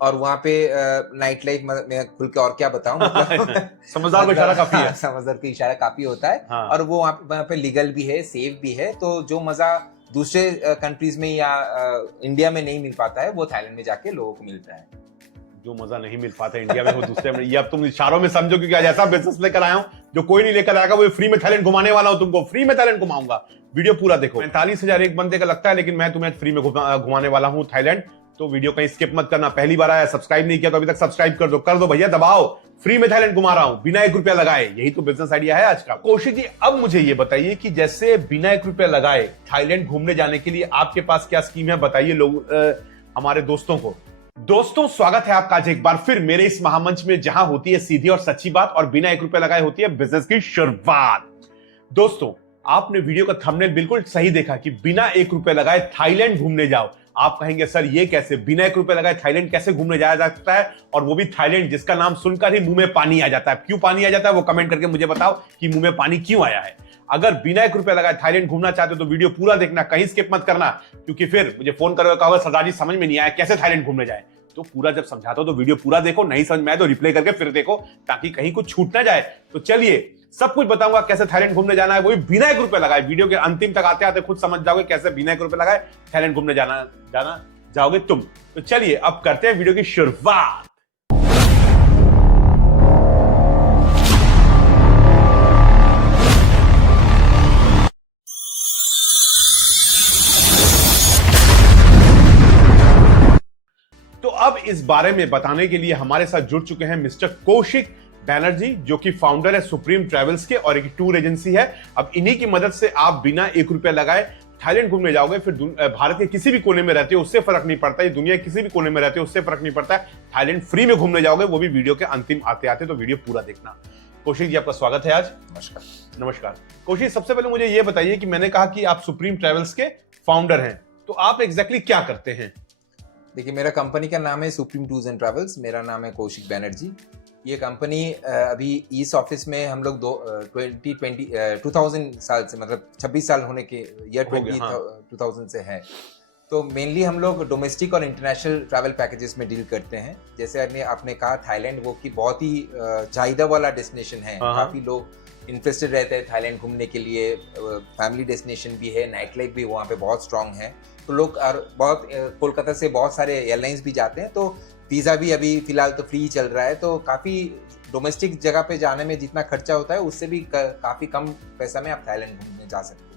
और वहाँ पे नाइट लाइफ मैं खुल के और क्या बताऊं मतलब समझदार को इशारा काफी है। समझदार का इशारा काफी होता है। हाँ। और वो वहाँ पे लीगल भी है, सेफ भी है, तो जो मजा दूसरे कंट्रीज में या इंडिया में नहीं मिल पाता है वो थाईलैंड में जाके लोगों को मिलता है। जो मजा नहीं मिल पाता इंडिया में वो दूसरे में, ये अब तुम इशारों में समझो, क्योंकि आज ऐसा बिजनेस लेकर आया हूं जो कोई नहीं लेकर आएगा। वो फ्री में थाईलैंड घुमाने वाला हूं, तुमको फ्री में थाईलैंड घुमाऊंगा। वीडियो पूरा देखो। 45,000 एक बंदे का लगता है, लेकिन मैं तुम्हें फ्री में घुमाने वाला हूं थाईलैंड। तो वीडियो कहीं स्किप मत करना। पहली बार आया, सब्सक्राइब नहीं किया तो अभी तक सब्सक्राइब कर दो भैया, दबाओ। फ्री में थाईलैंड घुमा रहा हूं बिना 1 रुपया लगाए। यही तो बिजनेस आइडिया है आज का। कौशिक जी, अब मुझे ये बताइए कि जैसे बिना 1 रुपया लगाए थाईलैंड घूमने जाने के लिए आपके पास क्या स्कीम है, बताइए लोग हमारे दोस्तों को। दोस्तों, स्वागत है आपका आज एक बार फिर मेरे इस महामंच में, जहां होती है सीधी और सच्ची बात और बिना 1 रुपया लगाए होती है बिजनेस की शुरुआत। दोस्तों, आपने वीडियो का थंबनेल बिल्कुल सही देखा कि बिना 1 रुपया लगाए थाईलैंड घूमने जाओ। आप कहेंगे सर ये कैसे, बिना 1 रुपया लगाए थाईलैंड कैसे घूमने जाया जा सकता है, और वो भी थाईलैंड जिसका नाम सुनकर ही मुंह में पानी आ जाता है। क्यों पानी आ जाता है वो कमेंट करके मुझे बताओ कि मुंह में पानी क्यों आया है। अगर बिना 1 रुपया लगाए थाईलैंड घूमना चाहते हो तो वीडियो पूरा देखना, कहीं स्किप मत करना, क्योंकि फिर मुझे फोन करोगे कहोगे सरदार जी समझ में नहीं आया कैसे थाईलैंड घूमने जाए। तो पूरा जब समझाता हूं तो वीडियो पूरा देखो, नहीं समझ में आए तो रिप्ले करके फिर देखो, ताकि कहीं कुछ छूट ना जाए। तो चलिए, सब कुछ बताऊंगा कैसे थाईलैंड घूमने जाना है, वो भी बिना 1 रुपया लगाए। वीडियो के अंतिम तक आते आते खुद समझ जाओगे कैसे बिना 1 रुपया लगाए थाईलैंड घूमने जाना जाओगे तुम। तो चलिए अब करते हैं वीडियो की शुरुआत। तो अब इस बारे में बताने के लिए हमारे साथ जुड़ चुके हैं मिस्टर कौशिक बैनर्जी, जो कि फाउंडर है सुप्रीम ट्रैवल्स के और एक टूर एजेंसी है। अब इन्हीं की मदद से आप बिना 1 रुपया लगाए थाईलैंड घूमने जाओगे। फिर भारत के किसी भी कोने में रहते हो उससे फर्क नहीं पड़ता, ये दुनिया के किसी भी कोने में रहते हो उससे फर्क नहीं पड़ता है, थाईलैंड फ्री में घूमने जाओगे, वो भी वीडियो के अंतिम आते आते। तो वीडियो पूरा देखना। कौशिक जी, आपका स्वागत है आज। नमस्कार। नमस्कार कौशिक, सबसे पहले मुझे ये बताइए कि मैंने कहा कि आप सुप्रीम ट्रैवल्स के फाउंडर हैं, तो आप एग्जैक्टली क्या करते हैं? देखिए, मेरा कंपनी का नाम है सुप्रीम टूर्स एंड ट्रैवल्स। मेरा नाम है कौशिक बैनर्जी। ये कंपनी अभी ईस्ट ऑफिस में हम लोग 2000 साल से, मतलब 26 साल होने के ईयर 2000 से है। तो मेनली हम लोग डोमेस्टिक और इंटरनेशनल ट्रैवल पैकेजेस में डील करते हैं। जैसे आपने कहा थाईलैंड, वो की बहुत ही चाहिदा वाला डेस्टिनेशन है। काफ़ी लोग इंटरेस्टेड रहते हैं थाईलैंड घूमने के लिए। फैमिली डेस्टिनेशन भी है, नाइट लाइफ भी वहाँ पे बहुत स्ट्रांग है। तो लोग बहुत कोलकाता से बहुत सारे एयरलाइंस भी जाते हैं, तो वीज़ा भी अभी फिलहाल तो फ्री चल रहा है। तो काफ़ी डोमेस्टिक जगह पे जाने में जितना खर्चा होता है उससे भी काफ़ी कम पैसा में आप थाईलैंड घूमने जा सकते हो।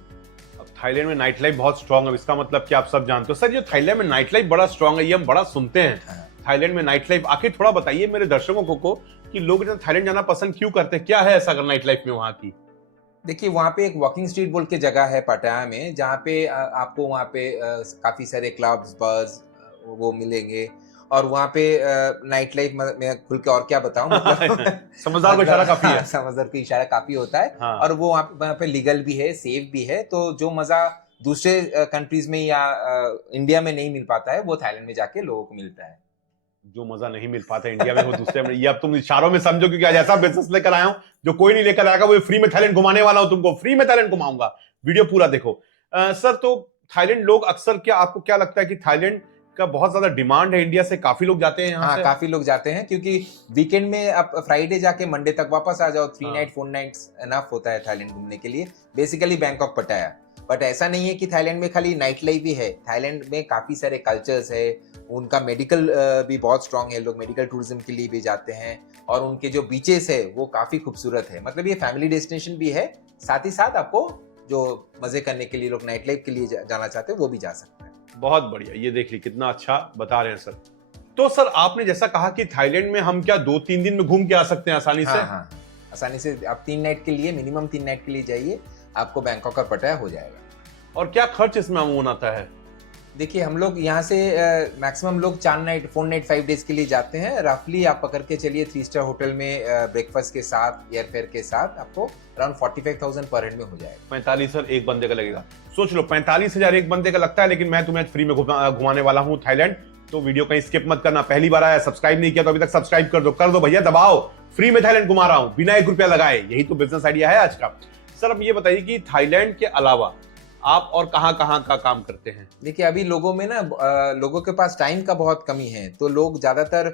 अब थाईलैंड में नाइट लाइफ बहुत स्ट्रांग है, इसका मतलब कि आप सब जानते हो। सर, ये थाईलैंड में नाइट लाइफ बड़ा स्ट्रांग है, ये हम बड़ा सुनते हैं। थाईलैंड में नाइट लाइफ, आखिर थोड़ा बताइए मेरे दर्शकों को कि लोग थाईलैंड जाना पसंद क्यों करते हैं, क्या है ऐसा अगर नाइट लाइफ में वहाँ की? देखिए, वहाँ पे एक वॉकिंग स्ट्रीट बोल के जगह है पटाया में, जहाँ पे आपको वहाँ पे काफ़ी सारे क्लब्स, बार्स वो मिलेंगे। और वहाँ पे नाइट लाइफ मैं खुल के और क्या बताऊं मतलब समझदार को इशारा काफी है। समझदार का इशारा काफी होता है। हाँ। और वो वहाँ पे लीगल भी है, सेफ भी है, तो जो मजा दूसरे कंट्रीज में या इंडिया में नहीं मिल पाता है वो थाईलैंड में जाके लोगों को मिलता है। जो मजा नहीं मिल पाता इंडिया में वो दूसरे में, ये अब तुम इशारों में समझो, क्योंकि आज ऐसा बिजनेस लेकर आया हूं जो कोई नहीं लेकर आएगा। वो फ्री में थाईलैंड घुमाने वाला हूं, तुमको फ्री में थाईलैंड घुमाऊंगा। वीडियो पूरा देखो। सर, तो थाईलैंड लोग अक्सर, क्या आपको क्या लगता है कि थाईलैंड का बहुत ज्यादा डिमांड है इंडिया से, काफी लोग जाते हैं यहाँ से? काफी लोग जाते हैं, क्योंकि वीकेंड में आप फ्राइडे जाके मंडे तक वापस आ जाओ। 3 नाइट 4 नाइट्स एनफ होता है थाईलैंड घूमने के लिए, बेसिकली बैंकॉक पटाया। बट ऐसा नहीं है कि थाईलैंड में खाली नाइट लाइफ भी है। थाईलैंड में काफी सारे कल्चर्स है, उनका मेडिकल भी बहुत स्ट्रांग है, लोग मेडिकल टूरिज्म के लिए भी जाते हैं। और उनके जो बीचेस है वो काफी खूबसूरत है। मतलब ये फैमिली डेस्टिनेशन भी है, साथ ही साथ आपको जो मजे करने के लिए लोग नाइट लाइफ के लिए जाना चाहते हैं वो भी जा सकते हैं। बहुत बढ़िया, ये देख ली कितना अच्छा बता रहे हैं सर। तो सर, आपने जैसा कहा कि थाईलैंड में हम क्या 2-3 दिन में घूम के आ सकते हैं आसानी से? हाँ, आसानी से आप 3 नाइट के लिए, मिनिमम 3 नाइट के लिए जाइए, आपको बैंकॉक और पटाया हो जाएगा। और क्या खर्च इसमें अमूमन आता है? देखिए, हम लोग यहाँ से मैक्सिमम लोग 4 नाइट 4 नाइट 5 डेज के लिए जाते हैं। रफली आप पकड़ के चलिए 3 स्टार होटल में ब्रेकफास्ट के साथ, एयरफेयर के साथ आपको अराउंड 45,000 पर हेड में हो जाएगा। 45 सर एक बंदे का लगेगा। सोच लो, 45,000 एक बंदे का लगता है, लेकिन मैं तुम्हें फ्री में घुमाने वाला हूँ थाईलैंड। तो वीडियो कहीं स्किप मत करना। पहली बार आया, सब्सक्राइब नहीं किया तो अभी तक सब्सक्राइब कर दो भैया, दबाओ। फ्री में थाईलैंड घुमा रहा हूँ बिना 1 रुपया लगाए। यही तो बिजनेस आइडिया है आज का। सर, अब ये बताइए कि थाईलैंड के अलावा आप और कहाँ कहाँ का काम करते हैं? देखिए अभी लोगों में ना लोगों के पास टाइम का बहुत कमी है, तो लोग ज़्यादातर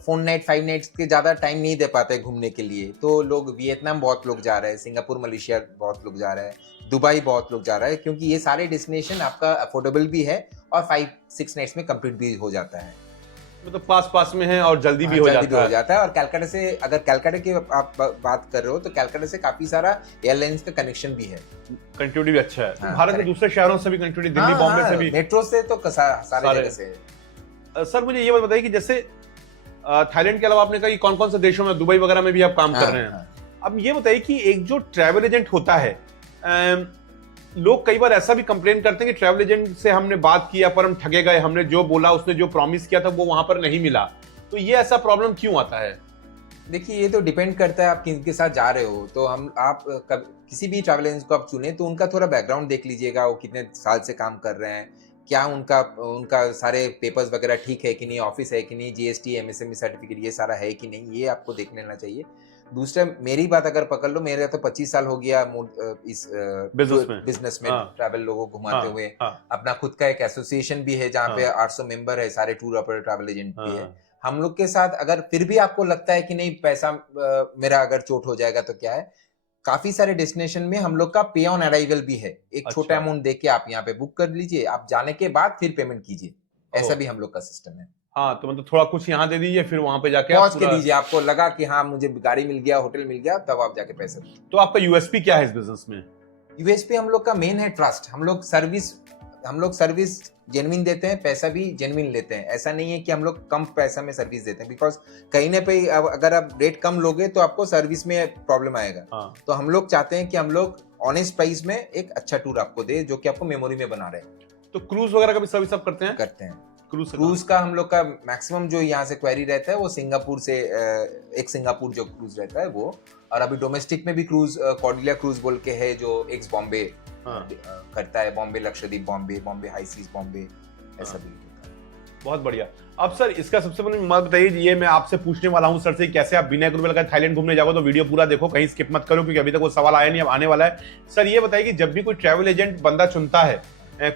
4 नाइट 5 नाइट्स के ज़्यादा टाइम नहीं दे पाते घूमने के लिए, तो लोग वियतनाम बहुत लोग जा रहे हैं, सिंगापुर मलेशिया बहुत लोग जा रहे हैं, दुबई बहुत लोग जा रहे हैं, क्योंकि ये सारे डेस्टिनेशन आपका अफोर्डेबल भी है और 5-6 नाइट्स में कंप्लीट भी हो जाता है। मतलब पास पास में है और जल्दी भी हाँ, हो जल्दी भी जाता हो है। जाता है। और कलकत्ता से, अगर कलकत्ता की आप बात कर रहे हो, तो कलकत्ता से काफी सारा एयरलाइंस का कनेक्शन भी है। कनेक्टिविटी भी अच्छा है। हाँ, भारत के correct। दूसरे शहरों से भी कनेक्टिविटी, दिल्ली बॉम्बे से भी। मेट्रो से तो सारे जगह से है। सर मुझे ये बात बताइए कि जैसे थाईलैंड के अलावा आपने कहा कि कौन कौन से देशों में, दुबई वगैरह में भी आप काम कर रहे हैं। अब ये बताइए कि एक जो ट्रैवल एजेंट होता है, लोग कई बार ऐसा भी कंप्लेन करते हैं कि ट्रैवल एजेंट से हमने बात किया पर हम ठगे गए, हमने जो बोला, उसने जो प्रॉमिस किया था वो वहां पर नहीं मिला। तो ये ऐसा प्रॉब्लम क्यों आता है? देखिए ये तो डिपेंड करता है आप किनके साथ जा रहे हो। तो आप किसी भी ट्रैवल एजेंसी को आप चुने तो उनका थोड़ा बैकग्राउंड देख लीजिएगा, वो कितने साल से काम कर रहे हैं, क्या उनका उनका सारे पेपर्स वगैरह ठीक है कि नहीं, ऑफिस है कि नहीं, जीएसटी एमएसएमई सर्टिफिकेट ये सारा है कि नहीं, ये आपको देख लेना चाहिए। दूसरा मेरी बात अगर पकड़ लो, मेरा तो 25 साल हो गया इस बिजनेस में ट्रैवल लोगों को घुमाते हुए। अपना खुद का एक एसोसिएशन भी है जहाँ पे 800 मेंबर है, सारे टूर ऑपरेटर ट्रैवल एजेंट भी है। हम लोग के साथ अगर फिर भी आपको लगता है कि नहीं पैसा मेरा अगर चोट हो जाएगा, तो क्या है, काफी सारे डेस्टिनेशन में हम लोग का पे ऑन अराइवल भी है। एक छोटा अमाउंट देके आप यहाँ पे बुक कर लीजिए, आप जाने के बाद फिर पेमेंट कीजिए, ऐसा भी हम लोग का सिस्टम है। हाँ, तो मतलब थोड़ा कुछ यहाँ दे दीजिए, फिर वहां पे जाके पहुंच के दीजिए, आपको लगा कि हाँ मुझे गाड़ी मिल गया, होटल मिल गया, तब आप जाके पैसे। तो आपका यूएसपी क्या है इस बिजनेस में? यूएसपी हम लोग का मेन है ट्रस्ट। हम लोग सर्विस जेन्युइन देते हैं, पैसा भी जेन्युइन लेते हैं। ऐसा नहीं है कि हम लोग कम पैसा में सर्विस देते हैं, बिकॉज कहीं ना कहीं अगर आप रेट कम लोगे तो आपको सर्विस में प्रॉब्लम आएगा। तो हम लोग चाहते हैं कि हम लोग ऑनेस्ट प्राइस में एक अच्छा टूर आपको दे, जो कि आपको मेमोरी में बना रहे। तो क्रूज वगैरह का भी सर्विस आप करते हैं? करते हैं। क्रूज का हम लोग का मैक्सिमम जो यहाँ से क्वेरी रहता है वो सिंगापुर से, एक सिंगापुर जो क्रूज रहता है वो, और अभी डोमेस्टिक में भी क्रूज कॉर्डिलिया क्रूज बोल के है जो एक्स बॉम्बे करता है, बॉम्बे लक्षद्वीप, बॉम्बे हाई सीज बॉम्बे, ऐसा भी। बहुत बढ़िया। अब सर इसका सबसे पहले बात बताइए, ये मैं आपसे पूछने वाला हूँ सर से, कैसे आप बिना ₹1 लगाए थाईलैंड घूमने जाओगे, तो वीडियो पूरा देखो, कहीं स्किप मत करो, क्योंकि अभी तक वो सवाल आया नहीं, अब आने वाला है। सर ये बताइए कि जब भी कोई ट्रैवल एजेंट बंदा चुनता है,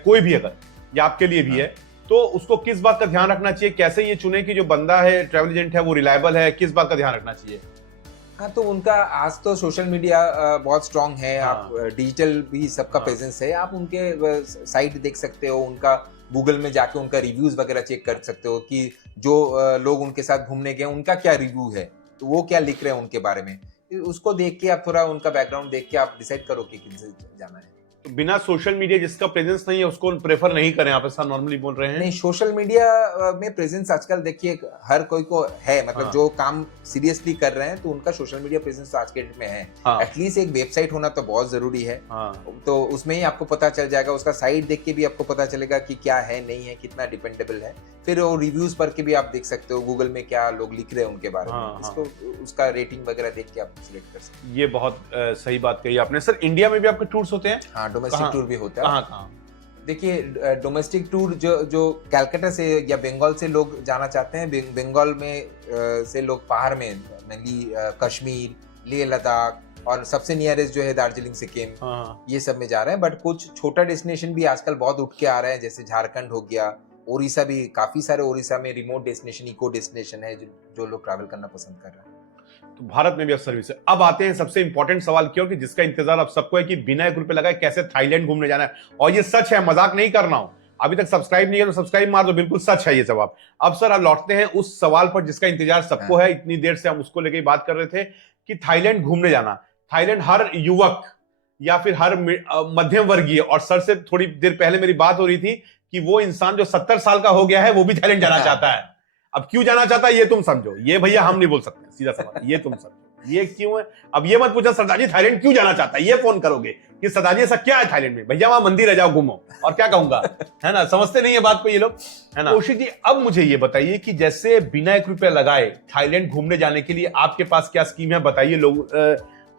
कोई भी अगर, या आपके लिए भी है, तो उसको किस बात का ध्यान रखना चाहिए? कैसे ये चुने कि जो बंदा है, ट्रैवल एजेंट है, वो रिलायबल है? किस बात का ध्यान रखना चाहिए? हाँ, तो उनका आज तो सोशल मीडिया बहुत स्ट्रांग है। आप डिजिटल भी सबका प्रेजेंस है, आप उनके साइट देख सकते हो, उनका गूगल में जाके उनका रिव्यूज वगैरह चेक कर सकते हो कि जो लोग उनके साथ घूमने गए उनका क्या रिव्यू है, तो वो क्या लिख रहे हैं उनके बारे में। उसको देख के आप थोड़ा उनका बैकग्राउंड देख के आप डिसाइड करो कि किनसे जाना है। तो बिना सोशल मीडिया जिसका प्रेजेंस नहीं है उसको प्रेफर नहीं करें, आप ऐसा नॉर्मली बोल रहे हैं? नहीं, सोशल मीडिया में प्रेजेंस आजकल देखिए हर कोई को है, मतलब जो काम सीरियसली कर रहे हैं तो उनका सोशल मीडिया प्रेजेंस आज के डेट में है। एटलीस्ट एक वेबसाइट होना तो बहुत जरूरी है। तो उसमें ही आपको पता चल जाएगा, उसका साइट देख के भी आपको पता चलेगा कि क्या है, नहीं है, कितना डिपेंडेबल है। फिर वो रिव्यूज पढ़ के भी आप देख सकते हो गूगल में क्या लोग लिख रहे हैं उनके बारे में, इसको उसका रेटिंग वगैरह देख के आप सिलेक्ट कर सकते हैं। ये बहुत सही बात कही आपने। सर इंडिया में भी आपके टूर्स होते हैं? हाँ, डोमेस्टिक टूर भी होता है। कहाँ? देखिए डोमेस्टिक टूर जो कलकत्ता से या बंगाल से लोग जाना चाहते हैं, बंगाल में से लोग पहाड़ में मेनली कश्मीर, लेह लद्दाख, और सबसे नियरेस्ट जो है दार्जिलिंग सिक्किम, ये सब में जा रहे हैं। बट कुछ छोटा डेस्टिनेशन भी आजकल बहुत उठ के आ रहे हैं, जैसे झारखंड हो गया, ओडिशा भी, काफी सारे ओडिशा में रिमोट डेस्टिनेशन, इको डेस्टिनेशन है जो लोग ट्रैवल करना पसंद कर रहे हैं। तो भारत में भी अब सर्विस है। अब आते हैं सबसे इंपॉर्टेंट सवाल की ओर, कि जिसका इंतजार अब सबको है कि बिना ₹1 लगाए कैसे थाईलैंड घूमने जाना है। और ये सच है, मजाक नहीं कर रहा हूं। अभी तक सब्सक्राइब नहीं है तो सब्सक्राइब मार दो, बिल्कुल सच है ये जवाब। अब सर अब लौटते हैं उस सवाल पर जिसका इंतजार सबको है, इतनी देर से हम उसको लेके बात कर रहे थे कि थाईलैंड घूमने जाना। थाईलैंड हर युवक या फिर हर मध्यम वर्गीय, और सर से थोड़ी देर पहले मेरी बात हो रही थी कि वो इंसान जो 70 साल का हो गया है वो भी थाईलैंड जाना चाहता है। अब क्यों जाना चाहता है ये तुम समझो, ये भैया हम नहीं बोल सकते, सीधा सवाल ये तुम समझो ये क्यों है। अब ये मत पूछो सरदार जी थाईलैंड क्यों जाना चाहता है, ये फोन करोगे कि सरदार जी ऐसा क्या है थाईलैंड में, भैया वहां मंदिर है जाओ घूमो, और क्या कहूंगा, है ना, समझते नहीं है बात को ये लोग, है ना। कौशिक जी अब मुझे ये बताइए कि जैसे बिना ₹1 लगाए थाईलैंड घूमने जाने के लिए आपके पास क्या स्कीम है, बताइए लोग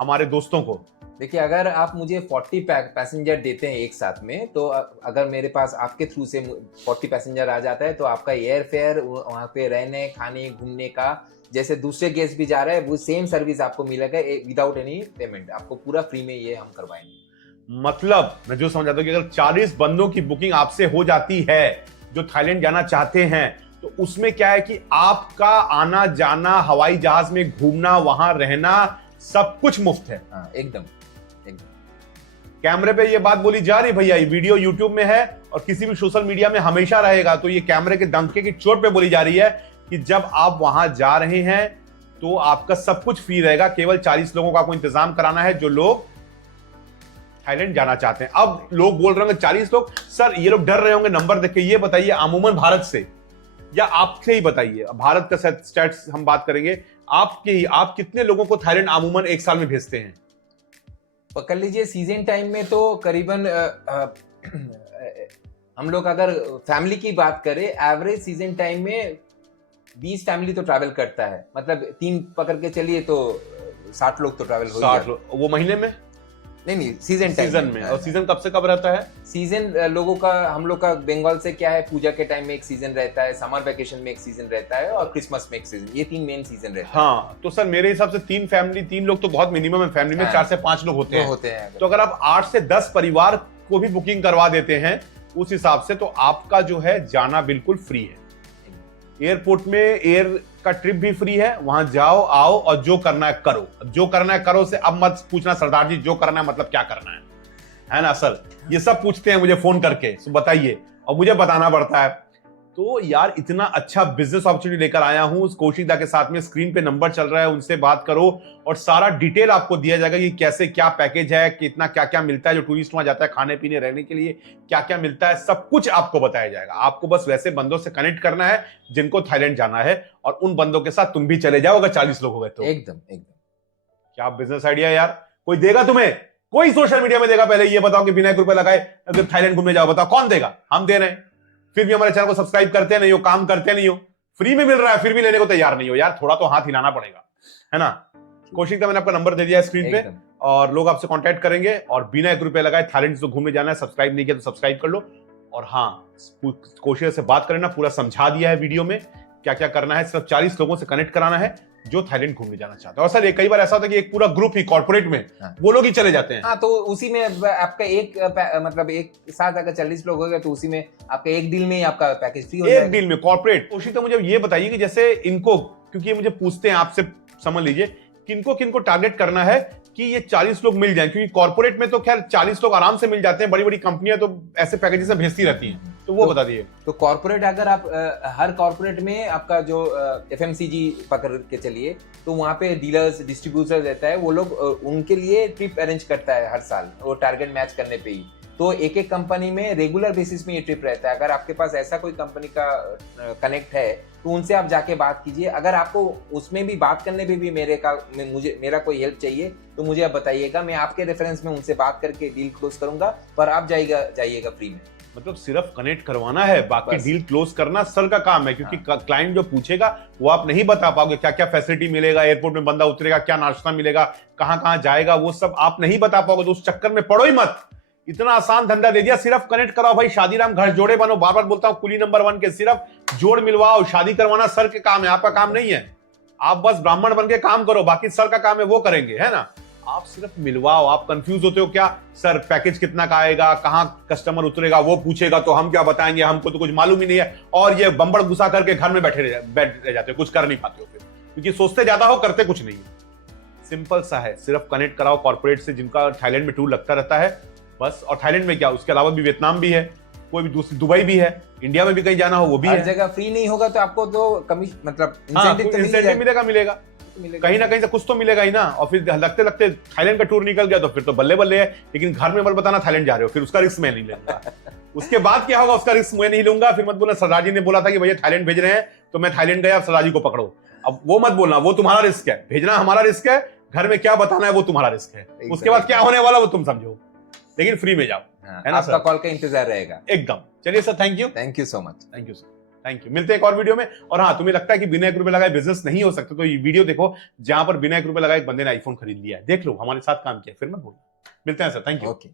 हमारे दोस्तों को। देखिए अगर आप मुझे 40 पैसेंजर देते हैं एक साथ में, तो अगर मेरे पास आपके थ्रू से 40 पैसेंजर आ जाता है तो आपका एयर फेयर, वहाँ पे रहने खाने घूमने का, जैसे दूसरे गेस्ट भी जा रहे हैं वो सेम सर्विस आपको मिलेगा विदाउट एनी पेमेंट, आपको पूरा फ्री में ये हम करवाएंगे। मतलब मैं जो समझाता हूं कि अगर 40 बंदों की बुकिंग आपसे हो जाती है जो थाईलैंड जाना चाहते हैं, तो उसमें क्या है कि आपका आना जाना, हवाई जहाज में घूमना, वहां रहना, सब कुछ मुफ्त है। हाँ, एकदम। कैमरे पे ये बात बोली जा रही भैया, ये वीडियो यूट्यूब में है और किसी भी सोशल मीडिया में हमेशा रहेगा, तो ये कैमरे के डंके की चोट पे बोली जा रही है कि जब आप वहां जा रहे हैं तो आपका सब कुछ फ्री रहेगा। केवल 40 लोगों का आपको इंतजाम कराना है जो लोग थाईलैंड जाना चाहते हैं। अब लोग बोल रहे होंगे 40 लोग, सर ये लोग डर रहे होंगे नंबर देख के, ये बताइए अमूमन भारत से या आपसे ही बताइए, भारत का स्टैट्स हम बात करेंगे, आप कितने लोगों को थाईलैंड अमूमन एक साल में भेजते हैं? पकड़ लीजिए सीजन टाइम में तो करीबन हम लोग अगर फैमिली की बात करें, एवरेज सीजन टाइम में 20 फैमिली तो ट्रैवल करता है। मतलब 3 पकड़ के चलिए तो 60 लोग तो ट्रैवल हो 60 लोग, वो महीने में? नहीं, सीजन में। और सीजन कब से कब रहता है? सीजन लोगों का, हम लोग का बंगाल से क्या है, पूजा के टाइम में एक सीजन रहता है, समर वेकेशन में एक सीजन रहता है और क्रिसमस में एक सीजन, ये 3 मेन सीजन रहता है। हाँ, तो सर मेरे हिसाब से 3 लोग तो बहुत मिनिमम है, फैमिली में 4 से 5 लोग होते हैं। तो अगर आप 8 से 10 परिवार को भी बुकिंग करवा देते हैं उस हिसाब से, तो आपका जो है जाना बिल्कुल फ्री है। एयरपोर्ट में एयर का ट्रिप भी फ्री है, वहां जाओ आओ और जो करना है करो। जो करना है करो से अब मत पूछना सरदार जी जो करना है मतलब क्या करना है ना सर? ये सब पूछते हैं मुझे फोन करके, तो बताइए, और मुझे बताना पड़ता है। तो यार इतना अच्छा बिजनेस अपॉर्चुनिटी लेकर आया हूं उस कौशिक दा के साथ में, स्क्रीन पे नंबर चल रहा है, उनसे बात करो और सारा डिटेल आपको दिया जाएगा कि कैसे क्या पैकेज है, कितना क्या क्या मिलता है, जो टूरिस्ट वहां जाता है खाने पीने रहने के लिए क्या क्या मिलता है, सब कुछ आपको बताया जाएगा। आपको बस वैसे बंदों से कनेक्ट करना है जिनको थाईलैंड जाना है, और उन बंदों के साथ तुम भी चले जाओ अगर 40 लोग हो गए तो। एकदम। क्या बिजनेस आइडिया यार, कोई देगा तुम्हें? कोई सोशल मीडिया में देगा? पहले ये बताओ कि बिना 1 रुपए लगाए अगर थाईलैंड घूमने जाओ, बताओ कौन देगा? हम दे रहे हैं, फिर भी हमारे चैनल को सब्सक्राइब करते नहीं हो, काम करते नहीं हो, फ्री में मिल रहा है फिर भी लेने को तैयार नहीं हो यार, थोड़ा तो हाथ हिलाना पड़ेगा, है ना? कौशिक का मैंने आपका नंबर दे दिया है स्क्रीन पे, और लोग आपसे कांटेक्ट करेंगे, और बिना 1 रुपए लगाए थाईलैंड तो घूमने जाना है। सब्सक्राइब नहीं किया तो सब्सक्राइब कर लो, और हाँ कौशिक से बात करना, पूरा समझा दिया है वीडियो में क्या क्या करना है। सिर्फ 40 लोगों से कनेक्ट कराना है जो थाईलैंड घूमने जाना चाहते हैं। और सर ये कई बार ऐसा होता है कि एक पूरा ग्रुप ही कॉर्पोरेट में वो लोग ही चले जाते हैं। हाँ, तो उसी में आपका मतलब एक साथ अगर 40 लोग हो गए तो उसी में आपका एक डील में ही आपका पैकेज फ्री हो जाएगा। एक डील में कॉर्पोरेट। कौशिक तो मुझे ये बताइए कि जैसे इनको, क्योंकि ये मुझे पूछते हैं आपसे, समझ लीजिए किनको किनको टारगेट करना है कि ये 40 लोग मिल जाएं, क्योंकि कॉर्पोरेट में तो खैर 40 लोग आराम से मिल जाते हैं, बड़ी बड़ी कंपनियां तो ऐसे पैकेजेस भेजती रहती हैं, तो वो बता दिए। तो कॉर्पोरेट अगर आप हर कॉर्पोरेट में आपका जो FMCG पकड़ के चलिए, तो वहाँ पे डीलर्स डिस्ट्रीब्यूटर रहता है, वो लोग उनके लिए ट्रिप अरेंज करता है हर साल, वो टारगेट मैच करने पे ही। तो एक एक कंपनी में रेगुलर बेसिस में ये ट्रिप रहता है। अगर आपके पास ऐसा कोई कंपनी का कनेक्ट है तो उनसे आप जाके बात कीजिए। अगर आपको उसमें भी बात करने पे भी मेरा कोई हेल्प चाहिए तो मुझे आप बताइएगा, मैं आपके रेफरेंस में उनसे बात करके डील क्लोज करूंगा, पर आप जाइएगा फ्री में। मतलब सिर्फ कनेक्ट करवाना है, बाकी डील क्लोज करना सर का काम है, क्योंकि क्लाइंट जो पूछेगा वो आप नहीं बता पाओगे, क्या क्या फैसिलिटी मिलेगा, एयरपोर्ट में बंदा उतरेगा क्या नाश्ता मिलेगा, कहां कहां जाएगा, वो सब आप नहीं बता पाओगे, तो उस चक्कर में पड़ो ही मत। इतना आसान धंधा दे दिया, सिर्फ कनेक्ट कराओ भाई, शादीराम घर जोड़े बनो। बार बार बोलता हूं कुली नंबर 1 के, सिर्फ जोड़ मिलवाओ। शादी करवाना सर के काम है, आपका काम नहीं है। आप बस ब्राह्मण बन के काम करो, बाकी सर का काम है, वो करेंगे, है ना? आप सिर्फ मिलवाओ। आप कंफ्यूज होते हो क्या, सर पैकेज कितना का आएगा, कहां कस्टमर उतरेगा, वो पूछेगा तो हम क्या बताएंगे, हमको तो कुछ मालूम ही नहीं है, और ये बम्बड़ गुस्सा करके घर में बैठ रह जाते हो, कुछ कर नहीं पाते हो फिर, क्योंकि सोचते ज्यादा हो करते कुछ नहीं। सिंपल सा है, सिर्फ कनेक्ट कराओ कॉर्पोरेट से जिनका थाईलैंड में टूर लगता रहता है बस। और थाईलैंड में क्या, उसके अलावा भी वियतनाम भी है, कोई भी दूसरी दुबई भी है, इंडिया में भी कहीं जाना हो वो भी है। हर जगह फ्री नहीं होगा तो आपको तो मतलब इंसेंटिव मिलेगा कहीं ना कहीं से कुछ तो मिलेगा ही ना। और फिर लगते लगते थाईलैंड का टूर निकल गया तो फिर तो बल्ले बल्ले है, लेकिन घर में मत बताना थाईलैंड जा रहे हो, फिर उसका रिस्क मैं नहीं लूंगा। उसके बाद क्या होगा उसका रिस्क मैं नहीं लूंगा। फिर मत बोलना सरदार जी ने बोला था कि भैया थाईलैंड भेज रहे हैं तो मैं थाईलैंड गया, अब सरदार जी को पकड़ो। अब वो मत बोलना, वो तुम्हारा रिस्क है, भेजना हमारा रिस्क है, घर में क्या बताना है वो तुम्हारा रिस्क है। उसके बाद क्या होने वाला वो तुम समझो, लेकिन फ्री में जाओ, है ना? आपका कॉल का इंतजार रहेगा एकदम। चलिए sir, thank you so much. Thank you sir, thank you. मिलते हैं एक और वीडियो में। और हाँ, तुम्हें लगता है कि बिना 1 रुपए लगाए बिजनेस नहीं हो सकता, तो ये वीडियो देखो जहां पर बिना 1 रुपए लगाए एक बंदे ने आईफोन खरीद लिया है, देख लो, हमारे साथ काम किया, फिर मत बोलो। मिलते हैं सर, थैंक यू। ओके।